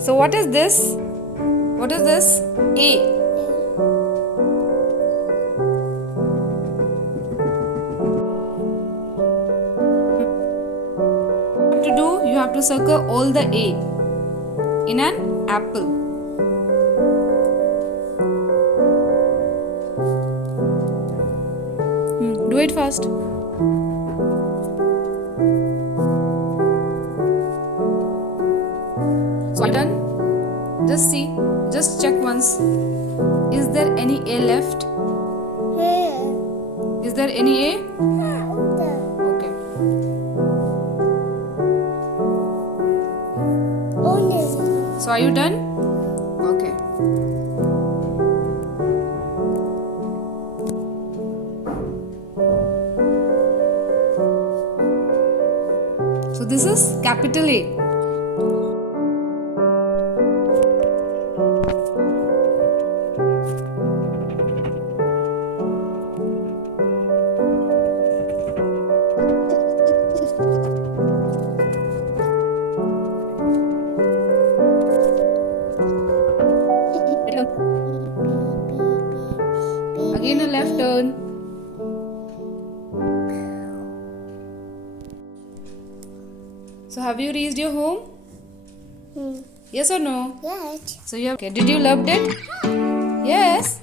So what is this? What is this? A. What to do? You have to circle all the A in an apple. Do it fast. So I'm done. Just see. Just check once. Is there any A left? Is there any A? Okay. So are you done? Okay. So this is capital A. Again a left turn. So have you reached your home? Yes or no? Yes. So you have, okay. Did you loved it? Yes.